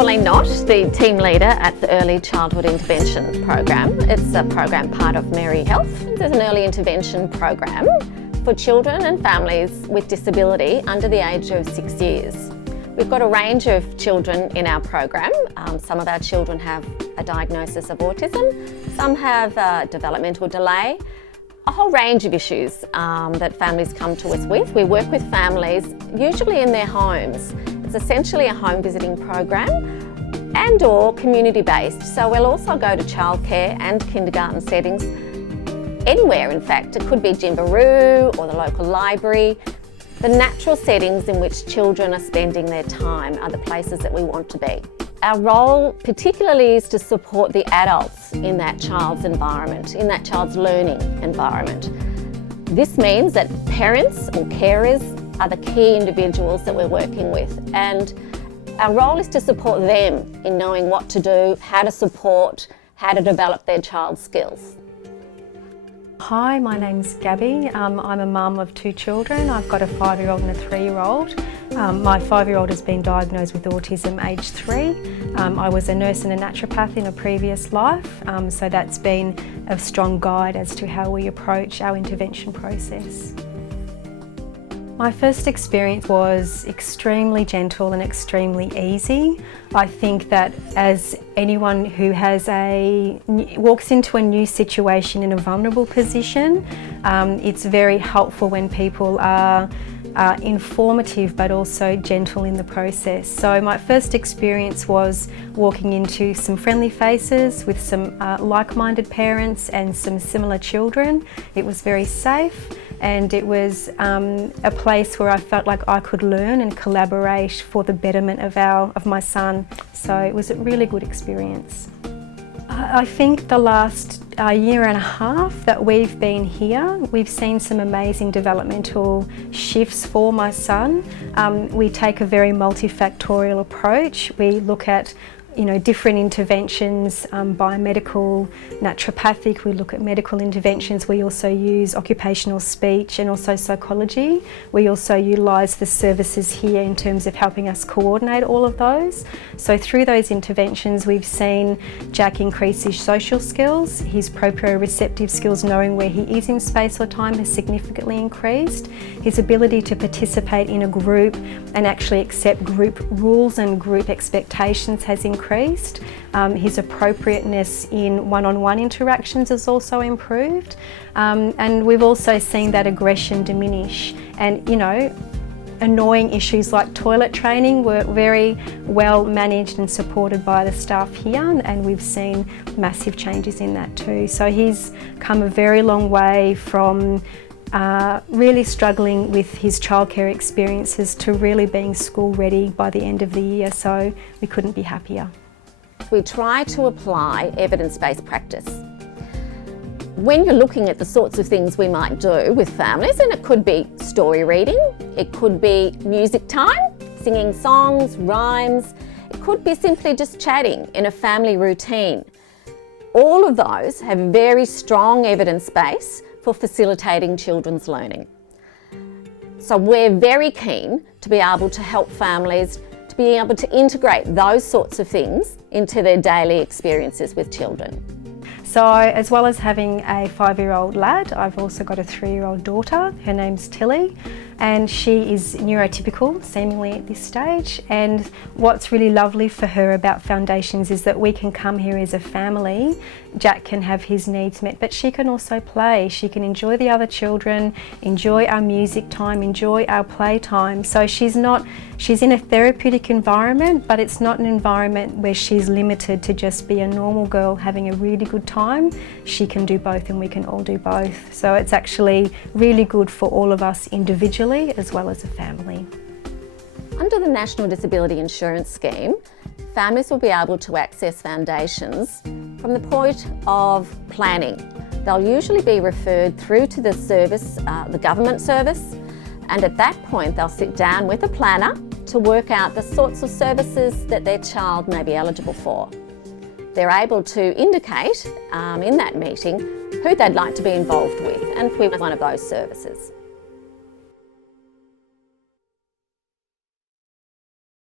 Pauline Knott, the team leader at the Early Childhood Intervention Program. It's a program part of Merri Health. There's an early intervention program for children and families with disability under the age of 6 years. We've got a range of children in our program. Some of our children have a diagnosis of autism, some have a developmental delay, a whole range of issues that families come to us with. We work with families usually in their homes. It's essentially a home visiting program and or community based. So we'll also go to childcare and kindergarten settings, anywhere in fact. It could be Jimbaroo or the local library. The natural settings in which children are spending their time are the places that we want to be. Our role particularly is to support the adults in that child's environment, in that child's learning environment. This means that parents or carers are the key individuals that we're working with, and our role is to support them in knowing what to do, how to support, how to develop their child's skills. Hi, my name's Gabby. I'm a mum of 2 children. I've got a 5-year-old and a 3-year-old. My 5-year-old has been diagnosed with autism age 3. I was a nurse and a naturopath in a previous life, so that's been a strong guide as to how we approach our intervention process. My first experience was extremely gentle and extremely easy. I think that as anyone who walks into a new situation in a vulnerable position, it's very helpful when people are informative but also gentle in the process. So my first experience was walking into some friendly faces with some like-minded parents and some similar children. It was very safe, and it was a place where I felt like I could learn and collaborate for the betterment of my son. So it was a really good experience. I think the last year and a half that we've been here, we've seen some amazing developmental shifts for my son. We take a very multifactorial approach. We look at different interventions, biomedical, naturopathic. We look at medical interventions. We also use occupational speech and also psychology. We also utilise the services here in terms of helping us coordinate all of those. So through those interventions, we've seen Jack increase his social skills. His proprioceptive skills, knowing where he is in space or time, has significantly increased. His ability to participate in a group and actually accept group rules and group expectations has increased. His appropriateness in one-on-one interactions has also improved, and we've also seen that aggression diminish. And annoying issues like toilet training were very well managed and supported by the staff here, and we've seen massive changes in that too. So he's come a very long way from really struggling with his childcare experiences to really being school ready by the end of the year, so we couldn't be happier. We try to apply evidence-based practice. When you're looking at the sorts of things we might do with families, and it could be story reading, it could be music time, singing songs, rhymes, it could be simply just chatting in a family routine. All of those have very strong evidence base for facilitating children's learning. So we're very keen to be able to help families to be able to integrate those sorts of things into their daily experiences with children. So as well as having a 5-year-old lad, I've also got a 3-year-old daughter. Her name's Tilly, and she is neurotypical, seemingly at this stage. And what's really lovely for her about Foundations is that we can come here as a family. Jack can have his needs met, but she can also play. She can enjoy the other children, enjoy our music time, enjoy our play time. So she's in a therapeutic environment, but it's not an environment where she's limited to just be a normal girl having a really good time. She can do both, and we can all do both. So it's actually really good for all of us individually as well as a family. Under the National Disability Insurance Scheme, families will be able to access Foundations from the point of planning. They'll usually be referred through to the service, the government service, and at that point they'll sit down with a planner to work out the sorts of services that their child may be eligible for. They're able to indicate in that meeting who they'd like to be involved with and with one of those services.